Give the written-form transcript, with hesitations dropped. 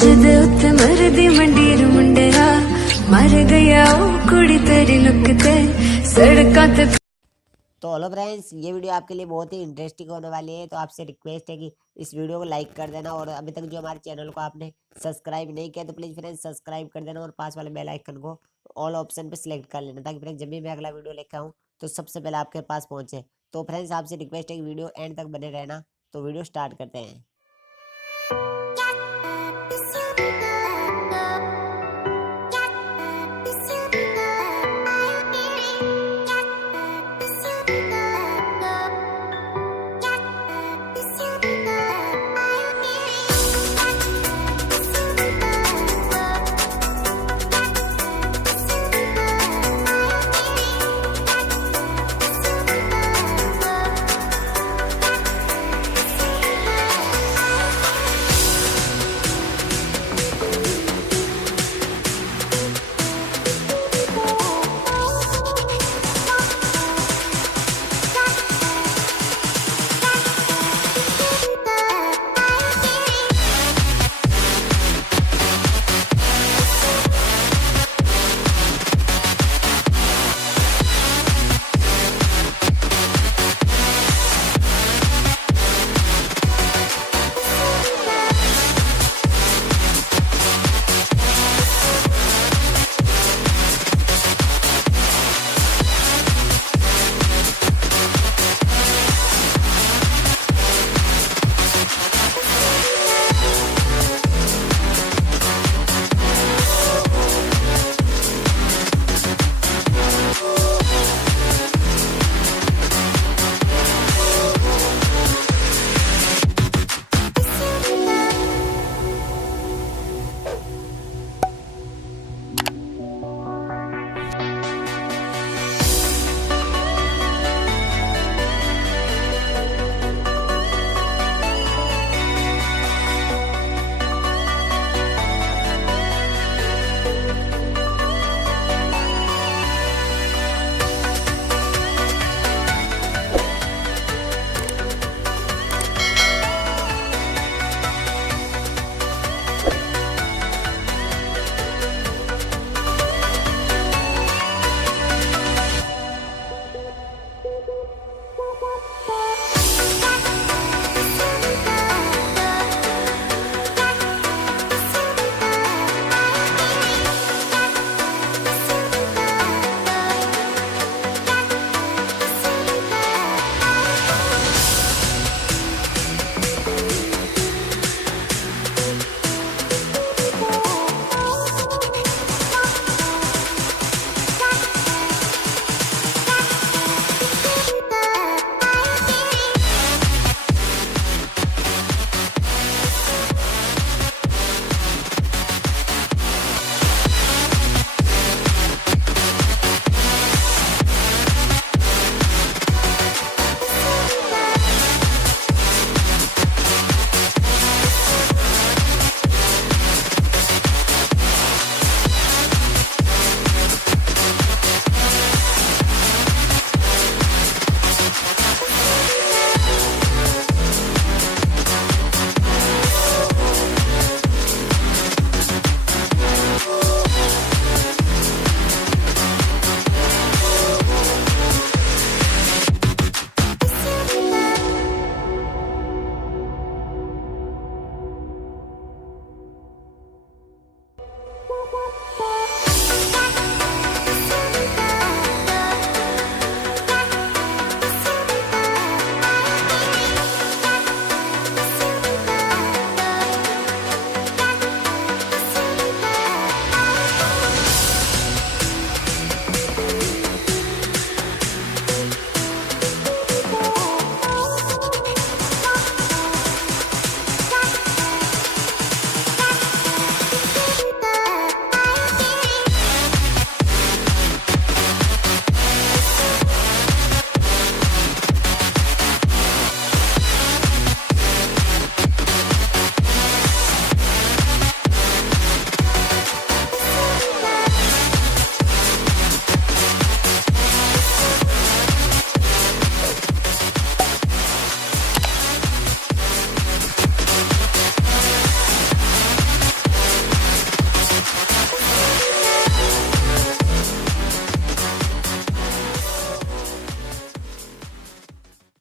ਜਿਹਦੇ ਉੱਤੇ ਮਰਦੀ ਮੰਡੀਰ ਮੁੰਡਿਆ ਮਰ ਗਿਆ ਉਹ ਕੁੜੀ ਤੇਰੀ ਲੁੱਕ ਤੇ ਸੜਕਾਂ ਤੇ। तो हेलो फ्रेंड्स, ये वीडियो आपके लिए बहुत ही इंटरेस्टिंग होने वाली है। तो आपसे रिक्वेस्ट है कि इस वीडियो को लाइक कर देना, और अभी तक जो हमारे चैनल को आपने सब्सक्राइब नहीं किया तो प्लीज़ फ्रेंड्स सब्सक्राइब कर देना, और पास वाले बेल आइकन को ऑल ऑप्शन पे सिलेक्ट कर लेना, ताकि फ्रेंड्स जब भी मैं अगला वीडियो लेकर आऊँ तो सबसे पहले आपके पास पहुँचे। तो फ्रेंड्स आपसे रिक्वेस्ट है कि वीडियो एंड तक बने रहना। तो वीडियो स्टार्ट करते हैं।